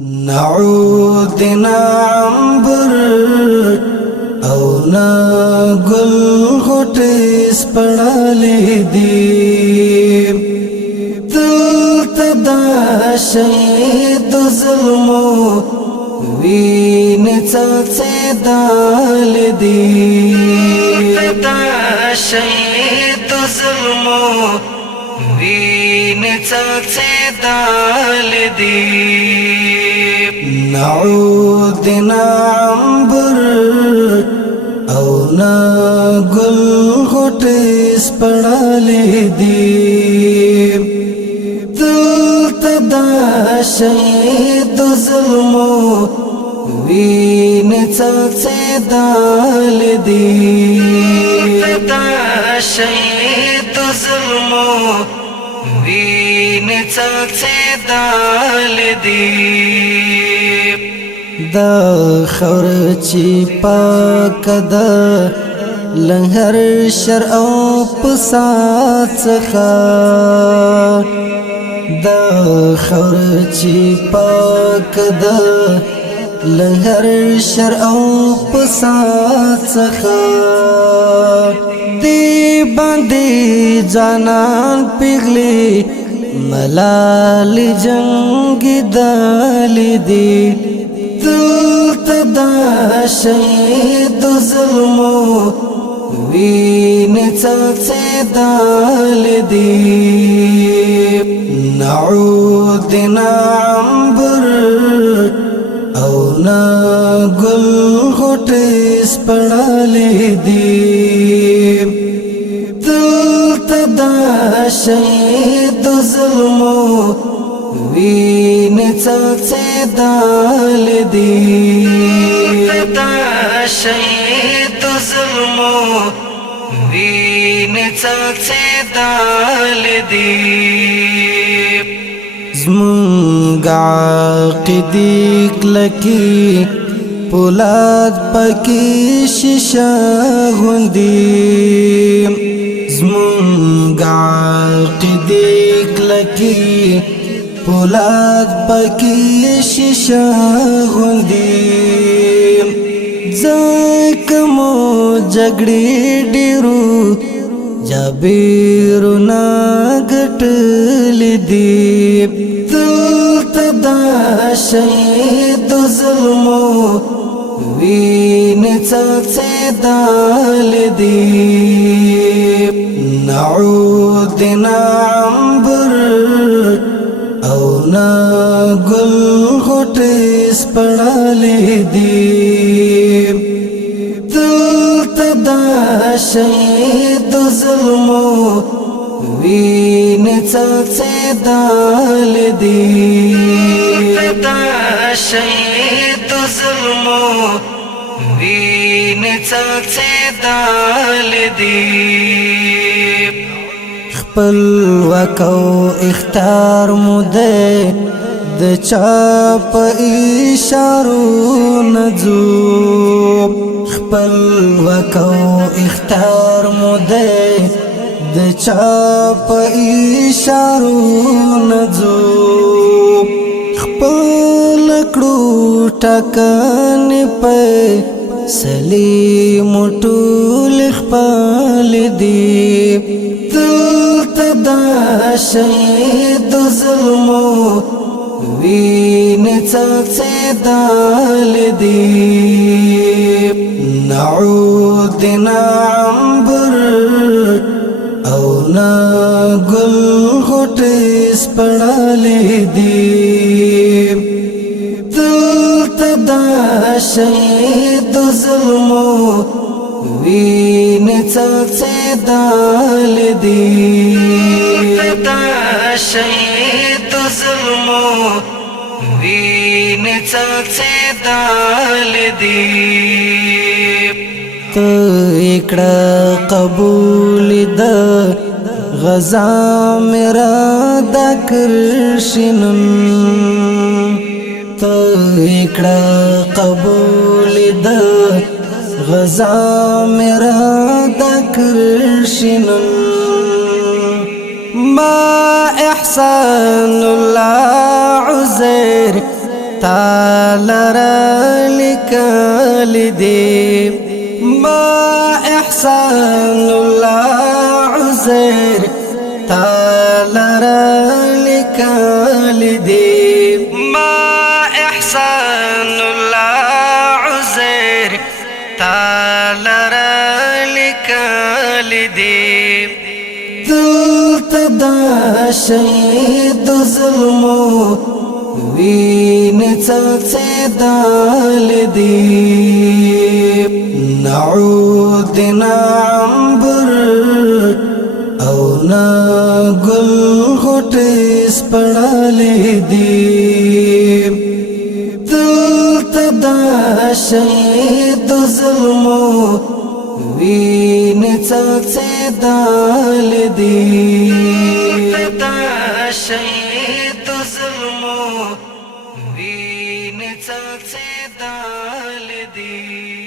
نعود عنبر او نا گل غټس پړلې دي دلته دا شهید ظلمو وین څڅې دال دي دا شهید ظلمو وین څڅې دال دي نعود عنبر او نا گل غټس پړلې دي دلته دا شهید ظلمو وین څڅې دال دي دا شهید ظلمو وین څڅې دال دي دا خور چې پاک ده لهر شر او فساد څخه دا خور چې پاک ده لهر شر او فساد څخه دی باندې ځانان پیغلی ملال جنگ دال دی دلته دا شهید ظلمو وین څڅې دال دي نعود عنبر او نا گل غټس پړلې دي دلته دا شهید ظلمو وین څڅې دال دي دا شهید ظلمو وین څڅې دال دي زمونږ عقیدې کلکې پولاد پکې شیشه غوندي زمونږ عقیدې کلکې پولاد پکې شیشه غوندي ځکه مو جګړې ډېرو جابرونه ګټلې دي دلته دا شهید ظلمو وین څڅې دال دي نعود عنبر او نا گل غټس پړلې دي دلته دا شهید ظلمو وین څڅې دال دي دا شهید ظلمو وین څڅې دال دي خپل وکاو اختیار مده د چا په اشارو نځو خپل وکاو اختیار مده د چا په اشارو نځو خپل کړو ټکن په سلیم ټول خپل دی دلته دا شهید ظلمو وین څڅې دال دي نعود عنبر او نا گل غټس پړلې دي دلته دا شهید ظلمو وین څڅې دال دي دا شهید ظلمو وین څڅې دال دي ته اکړه قبول د غزا میرا د کرشنن ته اکړه قبول د غزا میرا د کرشنن ما احسان الله عزير تالر لکل دی ما احسان الله عزیر تالر لکل دی ما احسان الله عزیر تالر لکل دی دلت دا شهید ظلمو وین څڅې دال دی نعود نعنبر او نا گل غټې سپړلې دي دلته دا شهید ظلمو وین څڅې دال دی دا شهید ظلمو وین څڅې دال دی